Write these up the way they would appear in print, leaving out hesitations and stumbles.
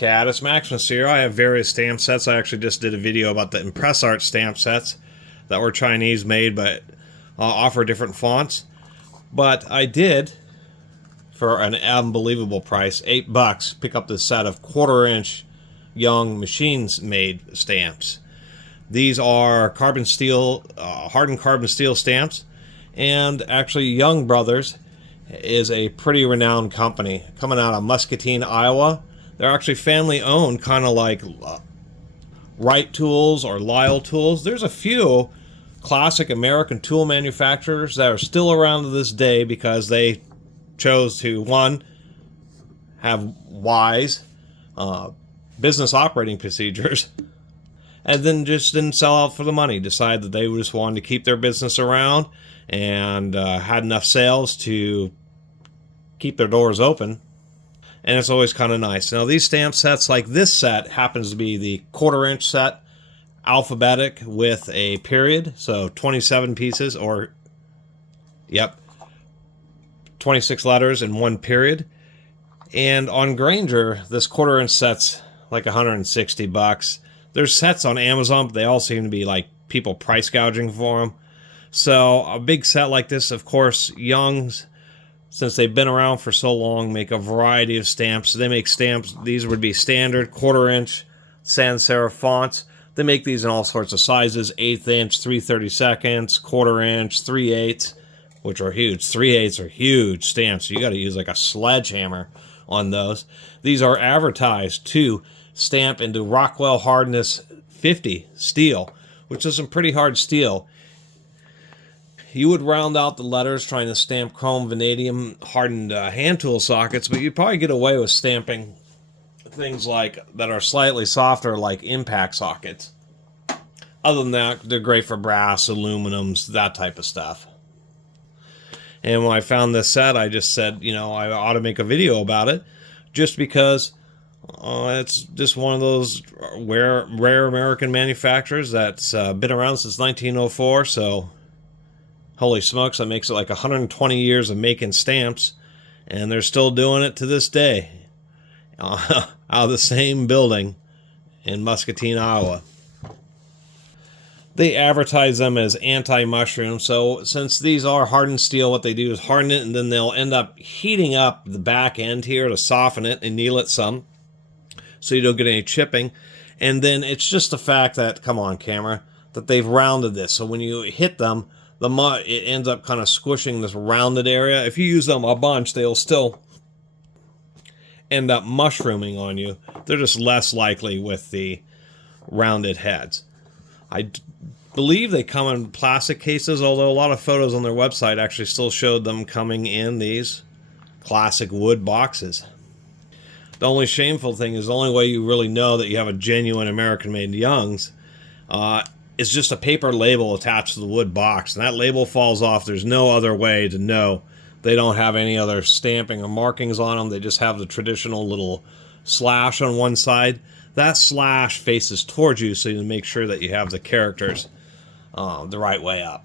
Catus, Maximus here. I have various stamp sets. I actually just did a video about the Impress Art stamp sets that were Chinese made but offer different fonts. But I did, for an unbelievable price, $8, pick up this set of 1/4-inch Young machines made stamps. These are carbon steel, hardened carbon steel stamps, and actually Young Brothers is a pretty renowned company coming out of Muscatine, Iowa. They're actually family owned, kind of like Wright Tools or Lyle Tools. There's a few classic American tool manufacturers that are still around to this day because they chose to, one, have wise business operating procedures, and then just didn't sell out for the money. Decided that they just wanted to keep their business around and had enough sales to keep their doors open. And it's always kind of nice. Now, these stamp sets, like this set, happens to be the 1/4-inch set, alphabetic with a period, so 27 pieces, or, yep, 26 letters and one period. And on Granger, this 1/4-inch set's like $160. There's sets on Amazon, but they all seem to be like people price gouging for them. So a big set like this, of course, Young's, since they've been around for so long, make a variety of stamps. They make stamps, these would be standard 1/4-inch sans serif fonts. They make these in all sorts of sizes, 1/8 inch, 3/32, 1/4-inch, 3/8, which are huge. 3/8 are huge stamps. You got to use like a sledgehammer on those. These are advertised to stamp into Rockwell hardness 50 steel, which is some pretty hard steel. You would round out the letters trying to stamp chrome vanadium hardened hand tool sockets, but you'd probably get away with stamping things like that are slightly softer, like impact sockets. Other than that, they're great for brass, aluminums, that type of stuff. And when I found this set, I just said, you know, I ought to make a video about it, just because it's just one of those rare American manufacturers that's been around since 1904, so holy smokes, that makes it like 120 years of making stamps, and they're still doing it to this day out of the same building in Muscatine, Iowa. They advertise them as anti-mushroom, so since these are hardened steel, what they do is harden it, and then they'll end up heating up the back end here to soften it, anneal it some, so you don't get any chipping. And then it's just the fact that, come on camera, that they've rounded this, so when you hit them, it ends up kind of squishing this rounded area. If you use them a bunch, they'll still end up mushrooming on you. They're just less likely with the rounded heads. I believe they come in plastic cases, although a lot of photos on their website actually still showed them coming in these classic wood boxes. The only shameful thing is the only way you really know that you have a genuine American-made Young's is just a paper label attached to the wood box, and that label falls off. There's no other way to know. They don't have any other stamping or markings on them. They just have the traditional little slash on one side. That slash faces towards you, so you make sure that you have the characters the right way up.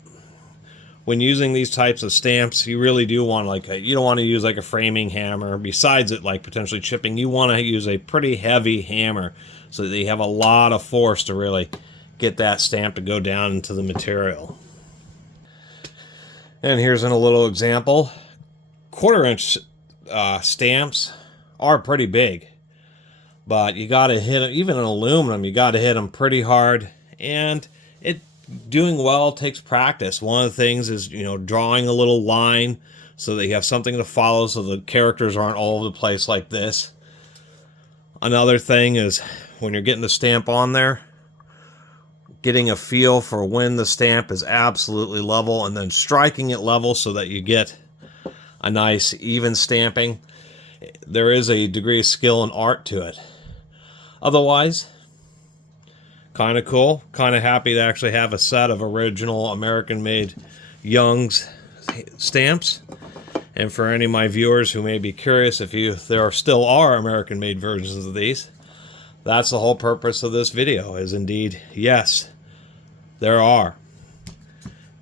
When using these types of stamps, you really do want you don't want to use like a framing hammer. Besides it like potentially chipping, you want to use a pretty heavy hammer so that you have a lot of force to really get that stamp to go down into the material. And here's a little example. 1/4-inch stamps are pretty big, but you got to hit them, even in aluminum, you got to hit them pretty hard, and doing well takes practice. One of the things is, you know, drawing a little line so that you have something to follow so the characters aren't all over the place like this. Another thing is when you're getting the stamp on there, getting a feel for when the stamp is absolutely level and then striking it level so that you get a nice even stamping. There is a degree of skill and art to it. Otherwise, kind of cool. Kind of happy to actually have a set of original American-made Young's stamps. And for any of my viewers who may be curious if there still are American-made versions of these, that's the whole purpose of this video, is indeed, yes, there are.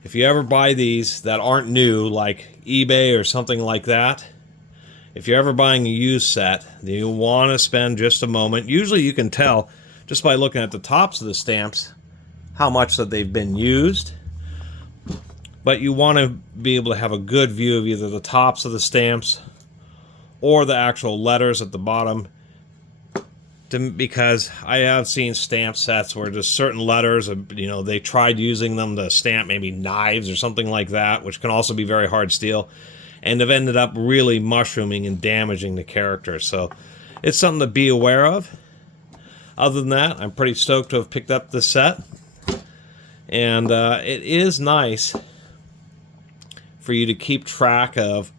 If you ever buy these that aren't new, like eBay or something like that, if you're ever buying a used set, you want to spend just a moment. Usually you can tell just by looking at the tops of the stamps how much that they've been used. But you want to be able to have a good view of either the tops of the stamps or the actual letters at the bottom. Because I have seen stamp sets where just certain letters, you know, they tried using them to stamp maybe knives or something like that, which can also be very hard steel, and have ended up really mushrooming and damaging the character. So it's something to be aware of. Other than that, I'm pretty stoked to have picked up this set. And it is nice for you to keep track of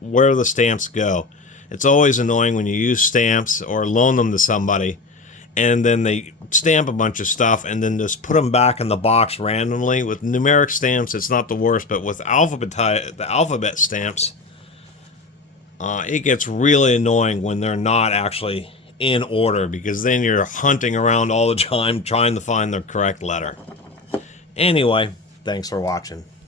where the stamps go. It's always annoying when you use stamps or loan them to somebody and then they stamp a bunch of stuff and then just put them back in the box randomly. With numeric stamps, it's not the worst, but with the alphabet stamps, it gets really annoying when they're not actually in order, because then you're hunting around all the time trying to find the correct letter. Anyway, thanks for watching.